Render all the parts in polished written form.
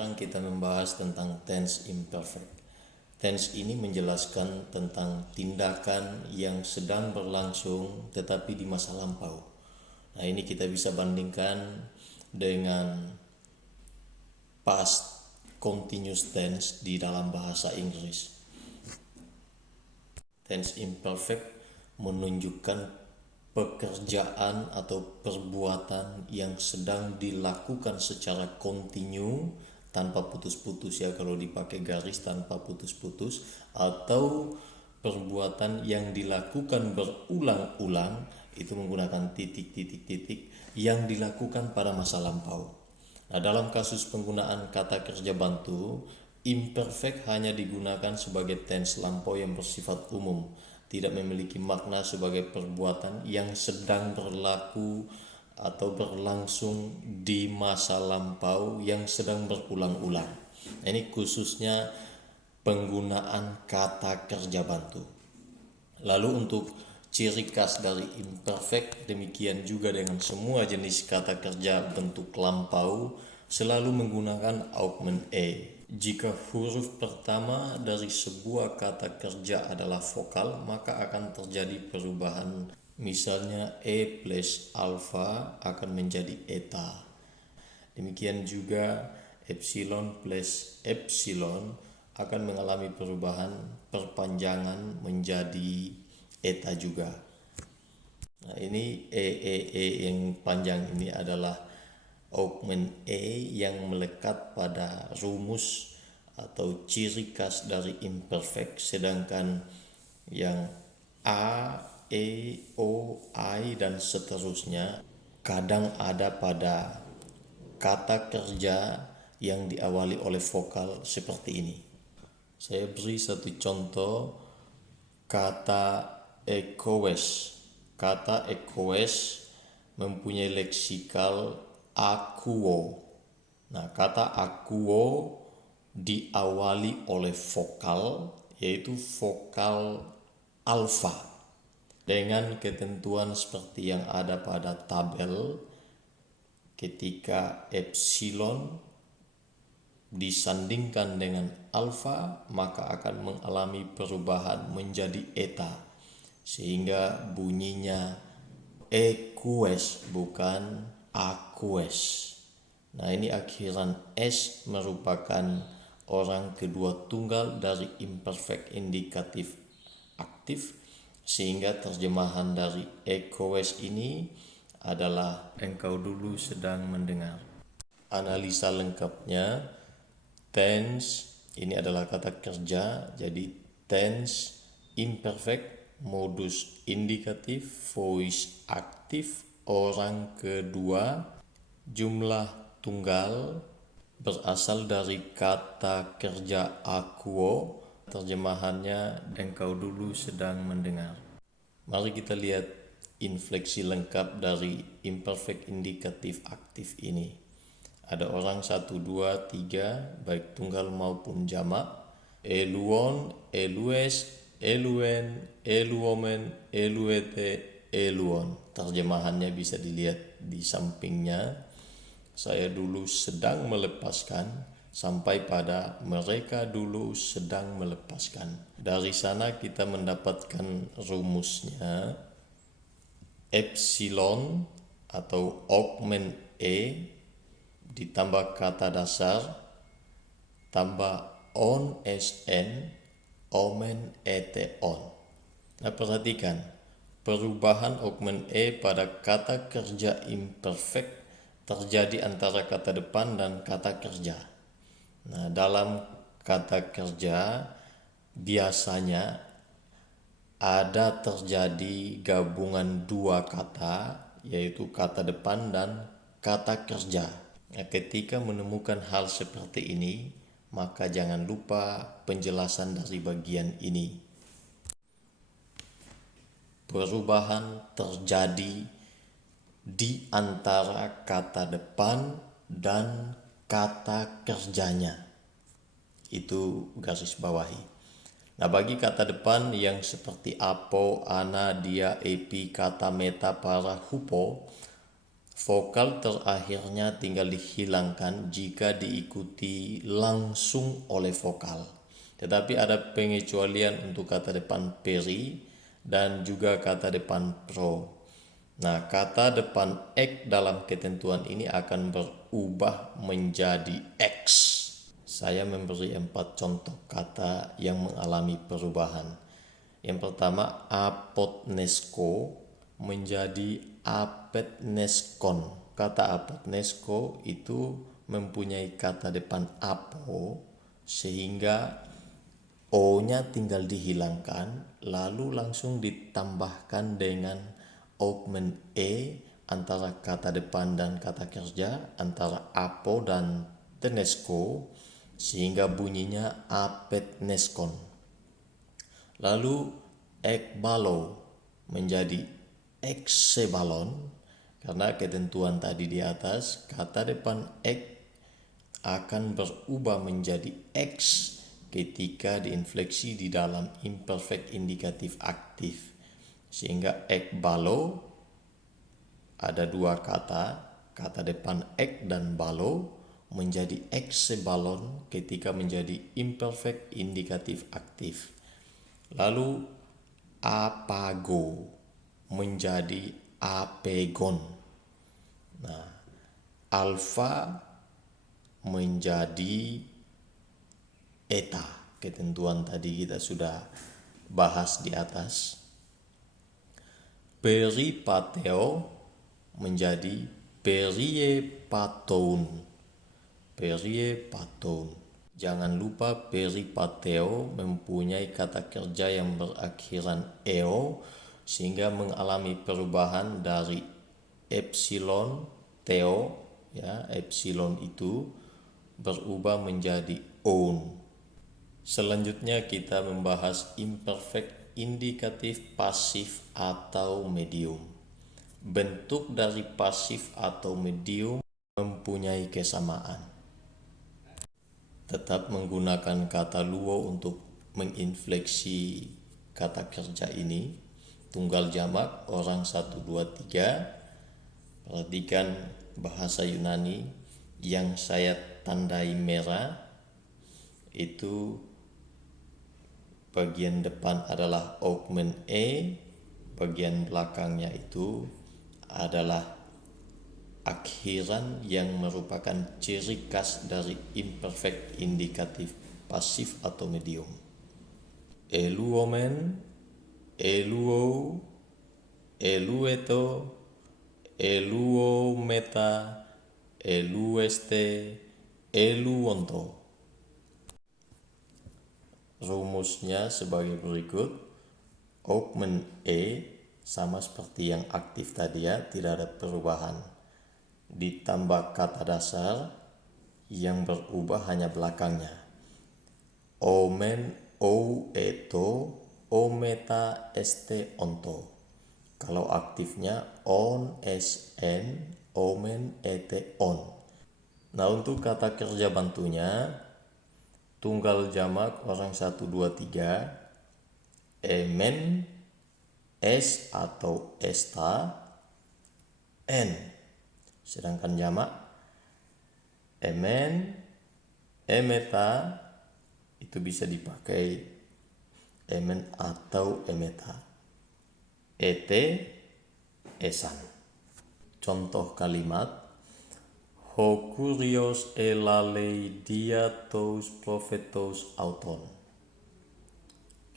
Sekarang kita membahas tentang tense imperfect. Tense ini menjelaskan tentang tindakan yang sedang berlangsung tetapi di masa lampau. Nah, ini kita bisa bandingkan dengan past continuous tense di dalam bahasa Inggris. Tense imperfect menunjukkan pekerjaan atau perbuatan yang sedang dilakukan secara kontinu tanpa putus-putus, ya, kalau dipakai garis tanpa putus-putus, atau perbuatan yang dilakukan berulang-ulang itu menggunakan titik-titik-titik yang dilakukan pada masa lampau. Nah, dalam kasus penggunaan kata kerja bantu, imperfect hanya digunakan sebagai tense lampau yang bersifat umum, tidak memiliki makna sebagai perbuatan yang sedang berlaku atau berlangsung di masa lampau yang sedang berulang-ulang. Ini khususnya penggunaan kata kerja bantu. Lalu untuk ciri khas dari imperfect, demikian juga dengan semua jenis kata kerja bentuk lampau, selalu menggunakan augment a. Jika huruf pertama dari sebuah kata kerja adalah vokal, maka akan terjadi perubahan. Misalnya e plus alpha akan menjadi eta. Demikian juga epsilon plus epsilon akan mengalami perubahan perpanjangan menjadi eta juga. Nah, ini e yang panjang ini adalah augment e yang melekat pada rumus atau ciri khas dari imperfect, sedangkan yang a, e, o, I dan seterusnya kadang ada pada kata kerja yang diawali oleh vokal seperti ini. Saya beri satu contoh kata echoes. Kata echoes mempunyai leksikal akuo. Nah, kata akuo diawali oleh vokal, yaitu vokal alfa, dengan ketentuan seperti yang ada pada tabel. Ketika epsilon disandingkan dengan alfa, maka akan mengalami perubahan menjadi eta, sehingga bunyinya equus bukan aquus. Nah, ini akhiran s merupakan orang kedua tunggal dari imperfect indikatif aktif, sehingga terjemahan dari equus ini adalah engkau dulu sedang mendengar. Analisa lengkapnya, tense ini adalah kata kerja, jadi tense imperfect, modus indikatif, voice aktif, orang kedua, jumlah tunggal, berasal dari kata kerja akuo, terjemahannya engkau dulu sedang mendengar. Mari kita lihat infleksi lengkap dari imperfect indikatif aktif ini. Ada orang 1, 2, 3, baik tunggal maupun jamak. Eluon, elues, eluen, eluomen, eluete, eluon. Terjemahannya bisa dilihat di sampingnya. Saya dulu sedang melepaskan sampai pada mereka dulu sedang melepaskan. Dari sana kita mendapatkan rumusnya. Epsilon atau augment e ditambah kata dasar tambah on sn omen et on. Nah, perhatikan perubahan augment e pada kata kerja imperfect terjadi antara kata depan dan kata kerja. Nah, dalam kata kerja biasanya ada terjadi gabungan dua kata, yaitu kata depan dan kata kerja. Nah, ketika menemukan hal seperti ini, maka jangan lupa penjelasan dari bagian ini. Perubahan terjadi di antara kata depan dan kata kerjanya. Itu garis bawahi. Nah, bagi kata depan yang seperti apo, ana, dia, epi, kata, meta, para, hupo, Vokal terakhirnya tinggal dihilangkan jika diikuti langsung oleh vokal. Tetapi ada pengecualian untuk kata depan peri dan juga kata depan pro. Nah, kata depan ek dalam ketentuan ini akan berubah menjadi x. Saya memberi 4 contoh kata yang mengalami perubahan. Yang pertama, apotnesko menjadi apetneskon. Kata apotnesko itu mempunyai kata depan apo, sehingga o-nya tinggal dihilangkan, lalu langsung ditambahkan dengan augment antara kata depan dan kata kerja, antara apo dan tenesko, sehingga bunyinya apetneskon. Lalu ekbalo menjadi eksebalon, karena ketentuan tadi di atas, kata depan ek akan berubah menjadi x ketika diinfleksi di dalam imperfect indikatif aktif. Sehingga ekbalo ada 2 kata depan ek dan balo menjadi eksebalon ketika menjadi imperfect indikatif aktif. Lalu apago menjadi apegon. Nah, alfa menjadi eta. Ketentuan tadi kita sudah bahas di atas. Peripateo menjadi periepaton. Periepaton. Jangan lupa peripateo mempunyai kata kerja yang berakhiran eo, sehingga mengalami perubahan dari epsilon teo, ya, epsilon itu berubah menjadi on. Selanjutnya kita membahas imperfect indikatif pasif atau medium. Bentuk dari pasif atau medium mempunyai kesamaan. Tetap menggunakan kata luo untuk menginfleksi kata kerja ini. Tunggal jamak orang 1, 2, 3. Perhatikan bahasa Yunani yang saya tandai merah, itu bagian depan adalah augment bagian belakangnya itu adalah akhiran yang merupakan ciri khas dari imperfect indikatif pasif atau medium. Eluomen, eluo, elueto, eluometa, elueste, eluonto. Rumusnya sebagai berikut. Augment sama seperti yang aktif tadi, ya, tidak ada perubahan. Ditambah kata dasar yang berubah hanya belakangnya. Omen, eto, ometa, este, onto. Kalau aktifnya on, sn, omen, ete, on. Nah, untuk kata kerja bantunya, tunggal jamak orang 1, 2, 3, emen, es atau esta, n. Sedangkan jamak emen, emeta itu bisa dipakai emen atau emeta. Ete, esan. Contoh kalimat: ho kurios elalei diatos prophetos auton.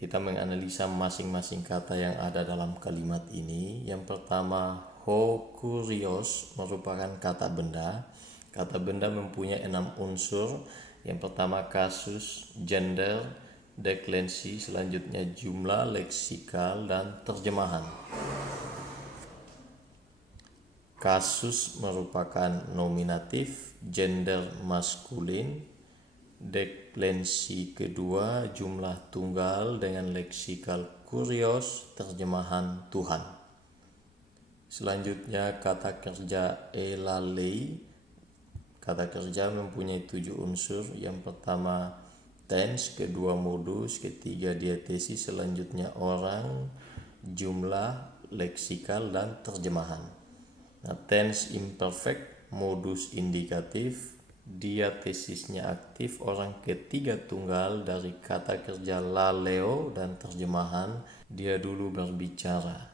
Kita menganalisa masing-masing kata yang ada dalam kalimat ini. Yang pertama, ho kurios merupakan kata benda. Kata benda mempunyai 6 unsur. Yang pertama kasus, gender, deklensi, selanjutnya jumlah, leksikal, dan terjemahan. Kasus merupakan nominatif, gender maskulin, deklensi kedua, jumlah tunggal, dengan leksikal kurios, terjemahan Tuhan. Selanjutnya kata kerja elalei. Kata kerja mempunyai 7 unsur. Yang pertama tense, kedua modus, ketiga diatesis, selanjutnya orang, jumlah, leksikal, dan terjemahan. Nah, tense imperfect, modus indikatif, dia tesisnya aktif, orang ketiga tunggal dari kata kerja laleo dan terjemahan dia dulu berbicara.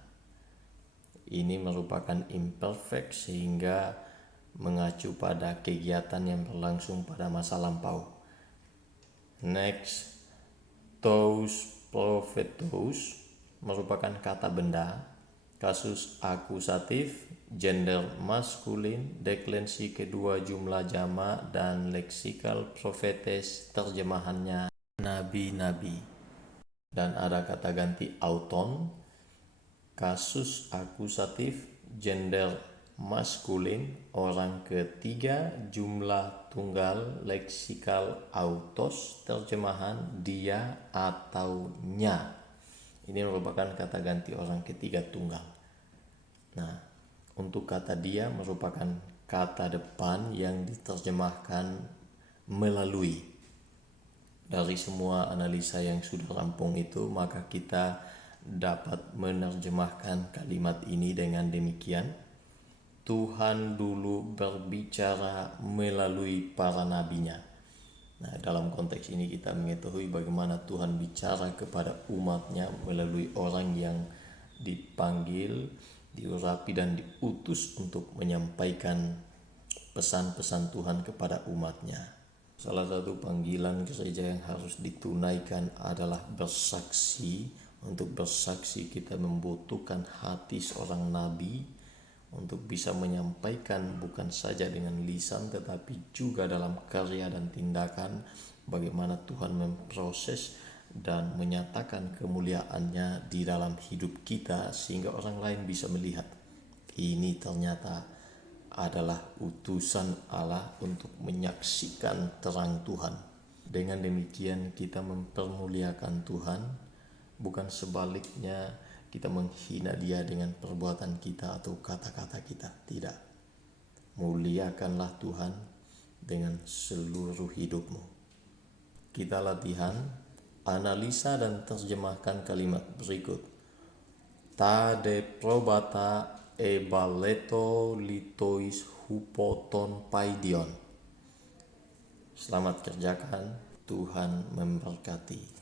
Ini merupakan imperfect sehingga mengacu pada kegiatan yang berlangsung pada masa lampau. Next, tous prophetos merupakan kata benda, kasus akusatif, gender maskulin, deklensi kedua jumlah jamak, dan leksikal prophetes terjemahannya nabi-nabi. Dan ada kata ganti auton, kasus akusatif, gender maskulin, orang ketiga, jumlah tunggal, leksikal autos, terjemahan dia atau nya. Ini merupakan kata ganti orang ketiga tunggal. Nah, untuk kata dia merupakan kata depan yang diterjemahkan melalui. Dari semua analisa yang sudah rampung itu, maka kita dapat menerjemahkan kalimat ini dengan demikian. Tuhan dulu berbicara melalui para nabinya. Nah, dalam konteks ini kita mengetahui bagaimana Tuhan bicara kepada umatnya melalui orang yang dipanggil, diurapi dan diutus untuk menyampaikan pesan-pesan Tuhan kepada umatnya. Salah satu panggilan gereja yang harus ditunaikan adalah bersaksi. Untuk bersaksi kita membutuhkan hati seorang nabi untuk bisa menyampaikan bukan saja dengan lisan tetapi juga dalam karya dan tindakan bagaimana Tuhan memproses dan menyatakan kemuliaannya di dalam hidup kita sehingga orang lain bisa melihat ini ternyata adalah utusan Allah untuk menyaksikan terang Tuhan. Dengan demikian kita mempermuliakan Tuhan, bukan sebaliknya kita menghina dia dengan perbuatan kita atau kata-kata kita. Tidak. Muliakanlah Tuhan dengan seluruh hidupmu. Kita latihan, analisa dan terjemahkan kalimat berikut. Ta de probata ebaleto litois hupoton paidion. Selamat kerjakan, Tuhan memberkati.